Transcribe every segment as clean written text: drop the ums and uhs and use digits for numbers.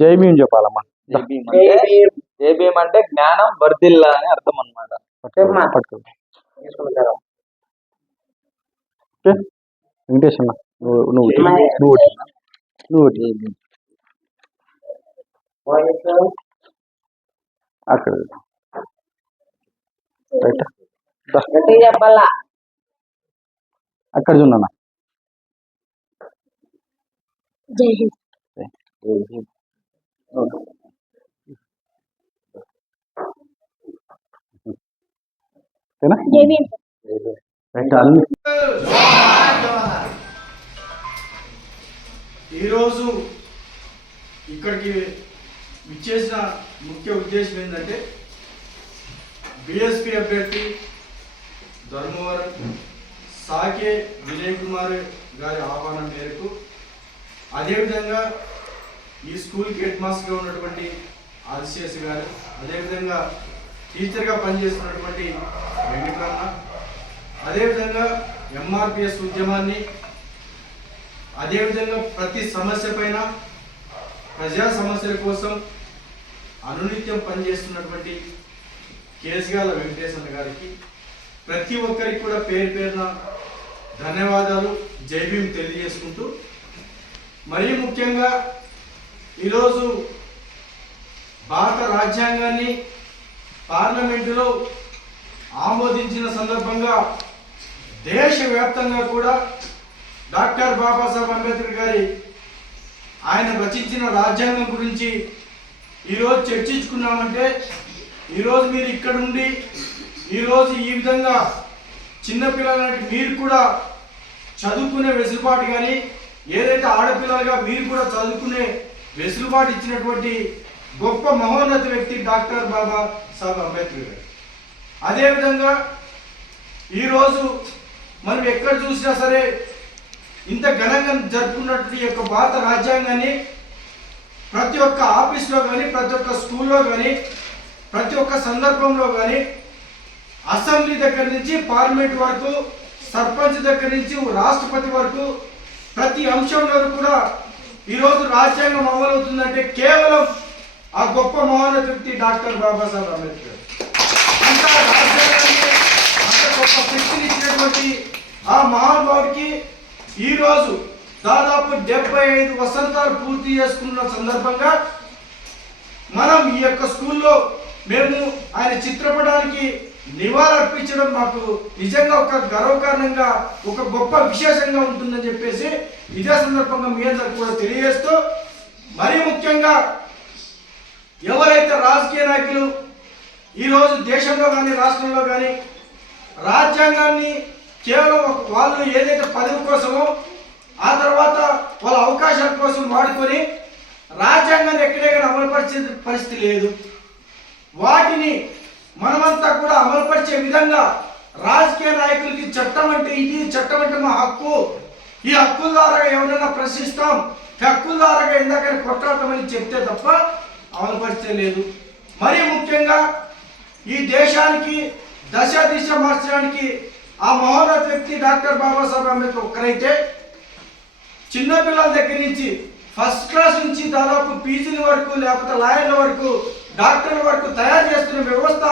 జై భీమ్ చెప్పాలమ్మా. జై భీమ్ అంటే జ్ఞానం వర్ధిల్ల అని అర్థం అన్నమాట. వెంకటేష్ అన్న నువ్వు అక్కడ అక్కడ చూడన్నా. జై హింద్. ఈరోజు ఇక్కడికి విచ్చేసిన ముఖ్య ఉద్దేశం ఏంటంటే బీఎస్పీ అభ్యర్థి ధర్మవరం సాకే విజయ్ కుమార్ గారి ఆహ్వానం మేరకు, అదేవిధంగా ఈ స్కూల్కి హెడ్ మాస్టర్గా ఉన్నటువంటి ఆదిశేష్ గారు, అదేవిధంగా టీచర్గా పనిచేస్తున్నటువంటి వెంకటరమణ, అదేవిధంగా ఎంఆర్పిఎస్ ఉద్యమాన్ని, అదేవిధంగా ప్రతి సమస్య పైన ప్రజా సమస్యల కోసం అనునిత్యం పనిచేస్తున్నటువంటి కేసగాల వెంకటేశ్వర గారికి ప్రతి ఒక్కరికి కూడా పేరు పేరున ధన్యవాదాలు, జై భీమ్ తెలియజేసుకుంటూ, మరీ ముఖ్యంగా ఈరోజు భారత రాజ్యాంగాన్ని పార్లమెంటులో ఆమోదించిన సందర్భంగా దేశవ్యాప్తంగా కూడా డాక్టర్ బాబాసాహెబ్ అంబేద్కర్ గారి ఆయన రచించిన రాజ్యాంగం గురించి ఈరోజు చర్చించుకున్నామంటే, ఈరోజు మీరు ఇక్కడ ఉండి ఈరోజు ఈ విధంగా చిన్నపిల్లలంటే మీరు కూడా చదువుకునే వెసులుబాటు కానీ, ఏదైతే ఆడపిల్లలుగా మీరు కూడా చదువుకునే వెసులుబాటు ఇచ్చినటువంటి గొప్ప మహోన్నత వ్యక్తి డాక్టర్ బాబాసాహెబ్ అంబేద్కర్ గారు. అదేవిధంగా ఈరోజు మనం ఎక్కడ చూసినా సరే ఇంత ఘనంగా జరుపుకున్నటువంటి యొక్క భారత రాజ్యాంగాన్ని ప్రతి ఒక్క ఆఫీస్లో కానీ, ప్రతి ఒక్క స్కూల్లో కానీ, ప్రతి ఒక్క సందర్భంలో కానీ, అసెంబ్లీ దగ్గర నుంచి పార్లమెంట్ వరకు, సర్పంచ్ దగ్గర నుంచి రాష్ట్రపతి వరకు ప్రతి అంశంలో కూడా ఈరోజు రాజ్యాంగం అమలవుతుందంటే కేవలం ఆ గొప్ప మహోన్నత వ్యక్తి డాక్టర్ బాబాసాహెబ్ అంబేద్కర్. అంత రాజ్యాంగాన్ని అంత గొప్ప శక్తిని ఇచ్చినటువంటి ఆ మహానుభావుడికి ఈరోజు దాదాపు 75 వసంతాలు పూర్తి చేసుకున్న సందర్భంగా మనం ఈ యొక్క స్కూల్లో మేము ఆయన చిత్రపటానికి నివాళులర్పించడం మాకు నిజంగా ఒక గర్వకారణంగా, ఒక గొప్ప విశేషంగా ఉంటుందని చెప్పేసి ఇదే సందర్భంగా మీ అందరికి కూడా తెలియజేస్తూ, మరీ ముఖ్యంగా ఎవరైతే రాజకీయ నాయకులు ఈరోజు దేశంలో కానీ రాష్ట్రంలో కానీ రాజ్యాంగాన్ని కేవలం వాళ్ళు ఏదైతే పదవి కోసమో ఆ తర్వాత వాళ్ళ అవకాశాల కోసం వాడుకొని రాజ్యాంగాన్ని ఎక్కడెక్కడ అమలుపరిచే పరిస్థితి లేదు. వాటిని మనమంతా కూడా అమలుపరిచే విధంగా రాజకీయ నాయకులకి చట్టం అంటే ఇది, చట్టం అంటే మా హక్కు, ఈ హక్కుల ద్వారా ఎవరైనా ప్రశ్నిస్తాం, హక్కుల ద్వారా ఇందాక కొట్లాడతామని చెప్తే తప్ప అమలుపరిచే లేదు. మరీ ముఖ్యంగా ఈ దేశానికి దశ దిశ మార్చడానికి ఆ మహోన్నత వ్యక్తి డాక్టర్ బాబాసాహెబ్ అంబేద్కర్ ఒక్కరైతే చిన్నపిల్లల దగ్గర నుంచి ఫస్ట్ క్లాస్ నుంచి దాదాపు పీజీల వరకు, లేకపోతే లాయర్ల వరకు, డాక్టర్ల వరకు తయారు చేస్తున్న వ్యవస్థ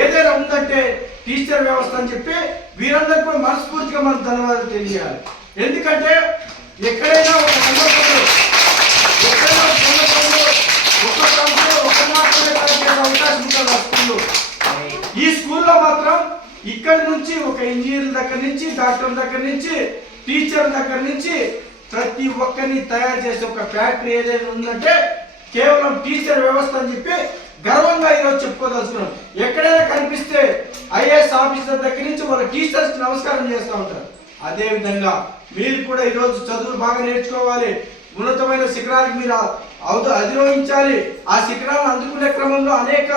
ఏదైనా ఉందంటే టీచర్ వ్యవస్థ అని చెప్పి వీరందరికీ కూడా మనస్ఫూర్తిగా మనం ధన్యవాదాలు తెలియాలి. ఎందుకంటే ఎక్కడైనా ఒక సందర్భంలో ఒక మాత్రమే అవకాశం ఉంటుంది ఆ స్కూల్లో. ఈ స్కూల్లో మాత్రం ఇక్కడి నుంచి ఒక ఇంజనీర్ దగ్గర నుంచి, డాక్టర్ దగ్గర నుంచి, టీచర్ దగ్గర నుంచి ప్రతి ఒక్కరిని తయారు చేసే ఒక ఫ్యాక్టరీ ఏదైనా ఉందంటే కేవలం టీచర్ వ్యవస్థ అని చెప్పి గర్వంగా ఈరోజు చెప్పుకోదలుచుకున్నాం. ఎక్కడైనా కనిపిస్తే ఐఏఎస్ ఆఫీసర్ దగ్గర నుంచి వాళ్ళ టీచర్స్కి నమస్కారం చేస్తూ ఉంటారు. అదేవిధంగా మీరు కూడా ఈరోజు చదువులు బాగా నేర్చుకోవాలి, ఉన్నతమైన శిఖరాలకు మీరు అధిరోహించాలి. ఆ శిఖరాలను అందుకునే క్రమంలో అనేక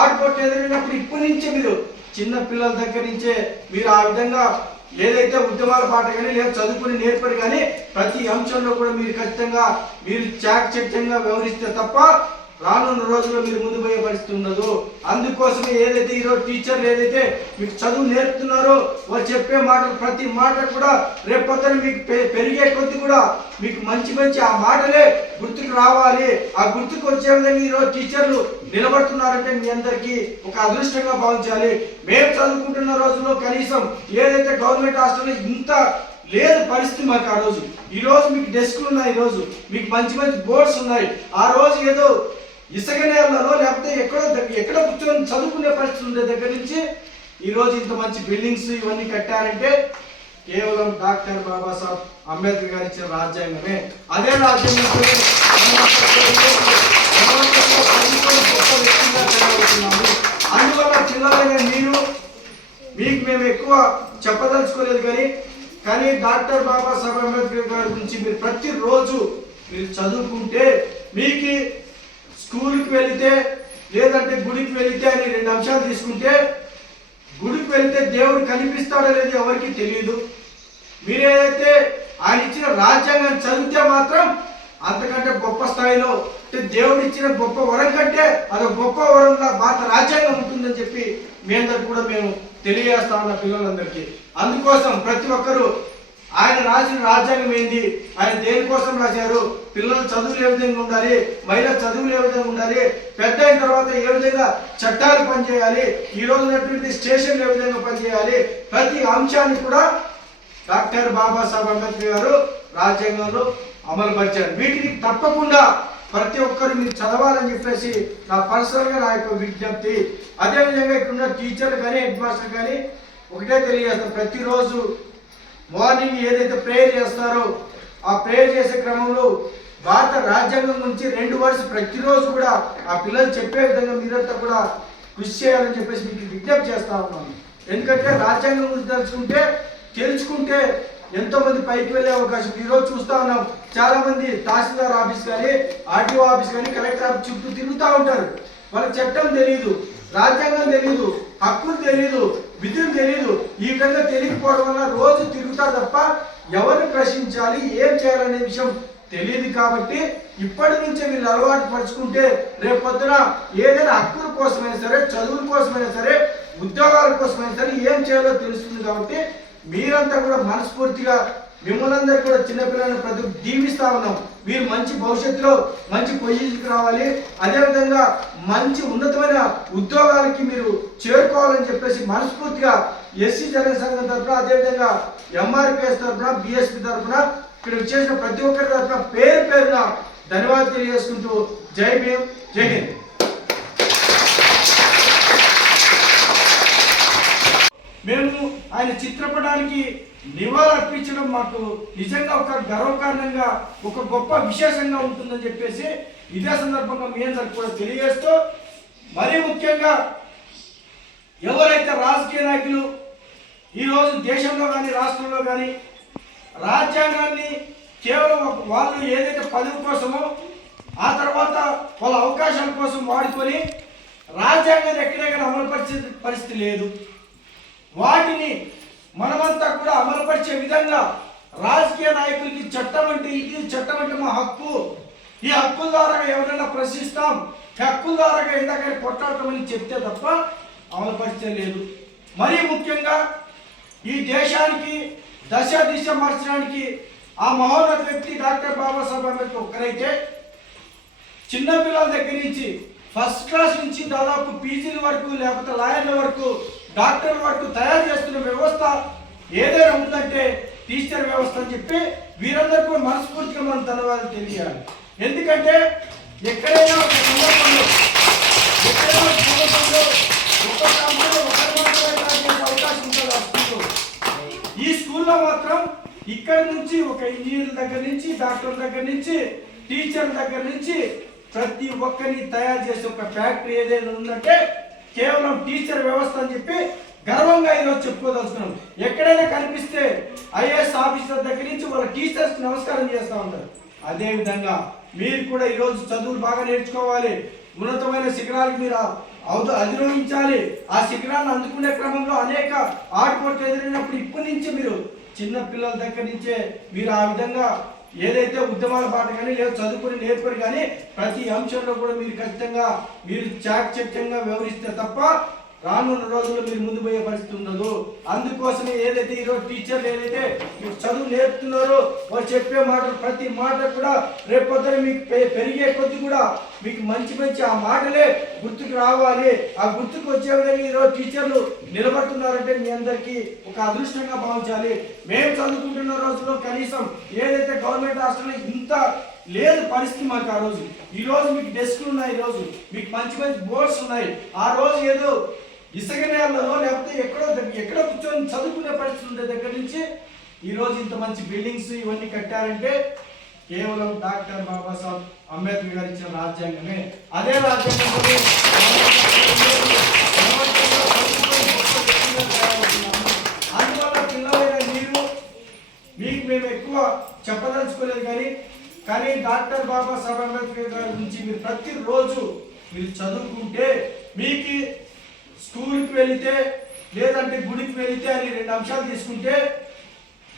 ఆటుపోట్లు ఎదురైనప్పుడు ఇప్పటి నుంచే మీరు చిన్న పిల్లల దగ్గర నుంచే మీరు ఆ విధంగా ఏదైతే ఉద్యమాల పాట కానీ లేదా చదువుకుని నేర్పరు కానీ ప్రతి అంశంలో కూడా మీరు ఖచ్చితంగా మీరు చాకచక్యంగా వ్యవహరిస్తే తప్ప రానున్న రోజుల్లో మీరు ముందు పోయే పరిస్థితి ఉండదు. అందుకోసమే ఏదైతే ఈరోజు టీచర్లు ఏదైతే మీకు చదువు నేర్పుతున్నారో వాళ్ళు చెప్పే మాటలు ప్రతి మాట కూడా రేపొద్దున మీకు పెరిగే కొద్ది కూడా మీకు మంచి మంచి ఆ మాటలే గుర్తుకు రావాలి. ఆ గుర్తుకు వచ్చే విధంగా ఈరోజు టీచర్లు నిలబడుతున్నారంటే మీ అందరికీ ఒక అదృష్టంగా భావించాలి. మేము చదువుకుంటున్న రోజుల్లో కనీసం ఏదైతే గవర్నమెంట్ హాస్టల్లో ఇంత లేదు పరిస్థితి మాకు. ఆ రోజు ఈ రోజు మీకు డెస్క్లు ఉన్నాయి, ఈ రోజు మీకు మంచి మంచి బోర్డ్స్ ఉన్నాయి. ఆ రోజు ఏదో ఇసుక నేలలో లేకపోతే ఎక్కడ కూర్చొని చదువుకునే పరిస్థితి ఉండే దగ్గర నుంచి ఈ రోజు ఇంత మంచి బిల్డింగ్స్ ఇవన్నీ కట్టారంటే కేవలం డాక్టర్ బాబాసాహెబ్ అంబేద్కర్ గారు ఇచ్చిన రాజ్యాంగమే. అదే రాజ్యాంగం అందువల్ల పిల్లలైన మీకు మేము ఎక్కువ చెప్పదలుచుకోలేదు కానీ డాక్టర్ బాబాసాహెబ్ అంబేద్కర్ గారి గురించి మీరు ప్రతిరోజు మీరు చదువుకుంటే మీకు స్కూల్కి వెళితే లేదంటే గుడికి వెళితే అని 2 అంశాలు తీసుకుంటే, గుడికి వెళితే దేవుడు కనిపిస్తాడో లేదో ఎవరికి తెలియదు. మీరేదైతే ఆయన ఇచ్చిన రాజ్యాంగాన్ని చదివితే మాత్రం అంతకంటే గొప్ప స్థాయిలో దేవుడు ఇచ్చిన గొప్ప వరం కంటే అదొక గొప్ప వరంగా భారత రాజ్యాంగం ఉంటుందని చెప్పి మీ అందరికి కూడా మేము తెలియజేస్తా ఉన్న పిల్లలందరికీ. అందుకోసం ప్రతి ఒక్కరూ ఆయన రాసిన రాజ్యాంగం ఏంది, ఆయన దేనికోసం రాశారు, పిల్లలు చదువులు ఏ విధంగా ఉండాలి, మహిళల చదువులు ఏ విధంగా ఉండాలి, పెద్ద అయిన తర్వాత ఏ విధంగా చట్టాలు పనిచేయాలి, ఈ రోజు ఉన్నటువంటి స్టేషన్లు ఏ విధంగా పనిచేయాలి, ప్రతి అంశాన్ని కూడా డాక్టర్ బాబాసాహెబ్ అంబేద్కర్ గారు రాజ్యాంగంలో అమలు పరిచారు. వీటిని తప్పకుండా ప్రతి ఒక్కరు మీరు చదవాలని చెప్పేసి నా పర్సనల్గా నా యొక్క విజ్ఞప్తి. అదేవిధంగా ఇక్కడ ఉన్న టీచర్లు కానీ హెడ్ మాస్టర్ కానీ ఒకటే తెలియజేస్తారు, ప్రతిరోజు మార్నింగ్ ఏదైతే ప్రేయర్ చేస్తారో ఆ ప్రేయర్ చేసే క్రమంలో భారత రాజ్యాంగం నుంచి 2 వర్డ్స్ ప్రతిరోజు కూడా ఆ పిల్లలు చెప్పే విధంగా మీరంతా కూడా కృషి చేయాలని చెప్పేసి మీకు విజ్ఞప్తి చేస్తా ఉన్నాను. ఎందుకంటే రాజ్యాంగం గురించి తెలుసుకుంటే ఎంతో మంది పైకి వెళ్ళే అవకాశం. ఈరోజు చూస్తా ఉన్నాం, చాలా మంది తహసీల్దార్ ఆఫీస్ కానీ ఆర్టీఓ ఆఫీస్ కానీ కలెక్టర్ ఆఫీస్ చుట్టూ తిరుగుతూ ఉంటారు. వాళ్ళకి చట్టం తెలియదు, రాజ్యాంగం తెలియదు, హక్కులు తెలియదు, విధులు తెలియదు. ఈ విధంగా తెలియకపోవడం వల్ల రోజు తిరుగుతారు తప్ప ఎవరిని ప్రశ్నించాలి, ఏం చేయాలనే విషయం తెలియదు. కాబట్టి ఇప్పటి నుంచే వీళ్ళు అలవాటు పరుచుకుంటే రేపు పొద్దున ఏదైనా హక్కుల కోసమైనా సరే, చదువుల కోసమైనా సరే, ఉద్యోగాల కోసమైనా సరే ఏం చేయాలో తెలుస్తుంది. కాబట్టి మీరంతా కూడా మనస్ఫూర్తిగా మిమ్మల్ని అందరూ కూడా చిన్నపిల్లలను ప్రతి దీవిస్తా ఉన్నాం. మీరు మంచి భవిష్యత్తులో మంచి పొజిషన్కి రావాలి, అదేవిధంగా మంచి ఉన్నతమైన ఉద్యోగాలకి మీరు చేరుకోవాలని చెప్పేసి మనస్ఫూర్తిగా ఎస్సీ జన సంఘం తరఫున, అదేవిధంగా ఎంఆర్పిఎస్ తరఫున, బిఎస్పి తరఫున ఇక్కడ చేసిన ప్రతి ఒక్కరి తరఫున పేరు పేరున ధన్యవాదాలు తెలియజేసుకుంటూ జై భీమ్, జై హింద్. మేము ఆయన చిత్రపటానికి నివాళులు అర్పించడం మాకు నిజంగా ఒక గర్వకారణంగా, ఒక గొప్ప విశేషంగా ఉంటుందని చెప్పేసి ఇదే సందర్భంగా మీ అందరికి కూడా తెలియజేస్తూ, మరీ ముఖ్యంగా ఎవరైతే రాజకీయ నాయకులు ఈరోజు దేశంలో కానీ రాష్ట్రంలో కానీ రాజ్యాంగాన్ని కేవలం వాళ్ళు ఏదైతే పదవి కోసమో ఆ తర్వాత వాళ్ళ అవకాశాల కోసం వాడుకొని రాజ్యాంగాన్ని ఎక్కడెక్కడ అమలుపరిచే పరిస్థితి లేదు. వాటిని మనమంతా కూడా అమలుపరిచే విధంగా రాజకీయ నాయకులకి చట్టం అంటే ఇది, చట్టం అంటే మా హక్కు, ఈ హక్కుల ద్వారా ఎవరైనా ప్రశ్నిస్తాం, ఈ హక్కుల ద్వారా ఎందాక కొట్టాడతామని చెప్తే తప్ప అమలుపరిచే లేదు. మరీ ముఖ్యంగా ఈ దేశానికి దశ దిశ మార్చడానికి ఆ మహోన్నత వ్యక్తి డాక్టర్ బాబాసాహెబ్ అంబేద్కర్ ఒక్కరైతే చిన్నపిల్లల దగ్గర నుంచి ఫస్ట్ క్లాస్ నుంచి దాదాపు పీజీల వరకు లేకపోతే లాయర్ల వరకు డాక్టర్ల వరకు తయారు చేస్తున్న వ్యవస్థ ఏదైనా ఉందంటే టీచర్ వ్యవస్థ అని చెప్పి వీరందరూ కూడా మనస్ఫూర్తిగా మనం ధన్యవాదాలు తెలియాలి. ఎందుకంటే ఎక్కడైనా ఒక సందర్భంలో అవకాశం ఉంటుంది ఆ స్కూల్లో. ఈ స్కూల్లో మాత్రం ఇక్కడ నుంచి ఒక ఇంజనీర్ దగ్గర నుంచి, డాక్టర్ దగ్గర నుంచి, టీచర్ దగ్గర నుంచి ప్రతి ఒక్కరిని తయారు చేసే ఒక ఫ్యాక్టరీ ఏదైనా ఉందంటే కేవలం టీచర్ వ్యవస్థ అని చెప్పి గర్వంగా ఈరోజు చెప్పుకోదలుచుకున్నాం. ఎక్కడైనా కనిపిస్తే ఐఏఎస్ ఆఫీసర్ దగ్గర నుంచి వాళ్ళ టీచర్స్ నమస్కారం చేస్తూ ఉంటారు. అదేవిధంగా మీరు కూడా ఈరోజు చదువులు బాగా నేర్చుకోవాలి, ఉన్నతమైన శిఖరాలకు మీరు అధిరోహించాలి. ఆ శిఖరాన్ని అందుకునే క్రమంలో అనేక ఆటుపోట్లు ఎదురైనప్పుడు ఇప్పటి నుంచి మీరు చిన్న పిల్లల దగ్గర నుంచే మీరు ఆ విధంగా ఏదైతే ఉద్యమాల బాట కానీ లేదా చదువుకుని నేర్పని కానీ ప్రతి అంశంలో కూడా మీరు ఖచ్చితంగా మీరు చాకచక్యంగా వ్యవహరిస్తే తప్ప రానున్న రోజుల్లో మీరు ముందు పోయే పరిస్థితి ఉండదు. అందుకోసమే ఏదైతే ఈరోజు టీచర్లు ఏదైతే మీకు చదువు నేర్పుతున్నారో వాళ్ళు చెప్పే మాటలు ప్రతి మాట కూడా రేపొద్దున మీకు పెరిగే కొద్ది కూడా మీకు మంచి మంచి ఆ మాటలే గుర్తుకు రావాలి. ఆ గుర్తుకు వచ్చే విధంగా ఈరోజు టీచర్లు నిలబడుతున్నారంటే మీ అందరికీ ఒక అదృష్టంగా భావించాలి. మేము చదువుకుంటున్న రోజుల్లో కనీసం ఏదైతే గవర్నమెంట్ హాస్టల్లో ఇంత లేదు పరిస్థితి మాకు. ఆ రోజు ఈ రోజు మీకు డెస్క్లు ఉన్నాయి, ఈ రోజు మీకు మంచి మంచి బోర్డ్స్ ఉన్నాయి. ఆ రోజు ఏదో ఇసుక నేలలో లేకపోతే ఎక్కడో కూర్చొని చదువుకునే పరిస్థితి ఉండే దగ్గర నుంచి ఈ రోజు ఇంత మంచి బిల్డింగ్స్ ఇవన్నీ కట్టారంటే కేవలం డాక్టర్ బాబాసాహెబ్ అంబేద్కర్ గారు ఇచ్చిన రాజ్యాంగమే. అదే రాజ్యాంగం అందువల్ల పిల్లలైన మీరు మీకు మేము ఎక్కువ చెప్పదలుచుకోలేదు కానీ డాక్టర్ బాబాసాహెబ్ అంబేద్కర్ గారి గురించి మీరు ప్రతిరోజు మీరు చదువుకుంటే మీకు స్కూల్కి వెళితే లేదంటే గుడికి వెళితే అని 2 అంశాలు తీసుకుంటే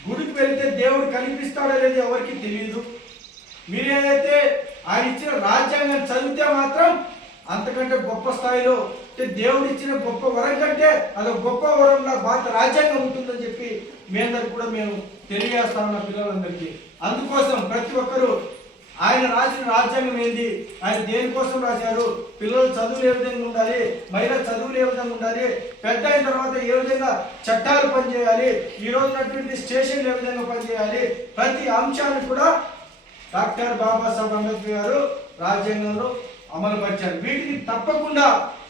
గుడికి వెళితే దేవుడు కనిపిస్తాడో లేదో ఎవరికి తెలియదు. మీరేదైతే ఆయన ఇచ్చిన రాజ్యాంగాన్ని చదివితే మాత్రం అంతకంటే గొప్ప స్థాయిలో దేవుడు ఇచ్చిన గొప్ప వరం కంటే అదొక గొప్ప వరంగా భారత రాజ్యాంగం ఉంటుందని చెప్పి మీ అందరికి కూడా మేము తెలియజేస్తామన్న పిల్లలందరికీ. అందుకోసం ప్రతి ఒక్కరూ ఆయన రాసిన రాజ్యాంగం ఏంది, ఆయన దేనికోసం రాశారు, పిల్లలు చదువులు ఏ విధంగా ఉండాలి, మహిళ చదువులు ఏ విధంగా ఉండాలి, పెద్ద అయిన తర్వాత ఏ విధంగా చట్టాలు పనిచేయాలి, ఈ రోజు ఉన్నటువంటి స్టేషన్లు ఏ విధంగా పనిచేయాలి, ప్రతి అంశాన్ని కూడా డాక్టర్ బాబాసాహెబ్ అంబేద్కర్ గారు రాజ్యాంగంలో అమలు పరిచారు. వీటిని తప్పకుండా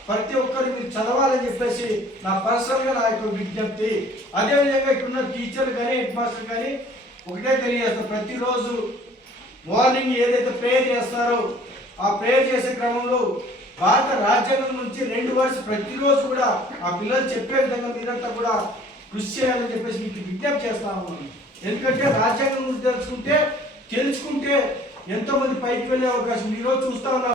ప్రతి ఒక్కరు మీరు చదవాలని చెప్పేసి నా పర్సనల్గా నా యొక్క విజ్ఞప్తి. అదేవిధంగా ఇక్కడ ఉన్న టీచర్లు కానీ హెడ్ మాస్టర్ కానీ ఒకటే తెలియజేస్తారు, ప్రతిరోజు మార్నింగ్ ఏదైతే ప్రేయర్ చేస్తారో ఆ ప్రేయర్ చేసే క్రమంలో భారత రాజ్యాంగం నుంచి 2 వర్డ్స్ ప్రతిరోజు కూడా ఆ పిల్లలు చెప్పే విధంగా మీరంతా కూడా కృషి చేయాలని చెప్పేసి మీకు విజ్ఞప్తి చేస్తాము. ఎందుకంటే రాజ్యాంగం గురించి తెలుసుకుంటే ఎంతో మంది పైకి వెళ్ళే అవకాశం ఈరోజు చూస్తా ఉన్నాం.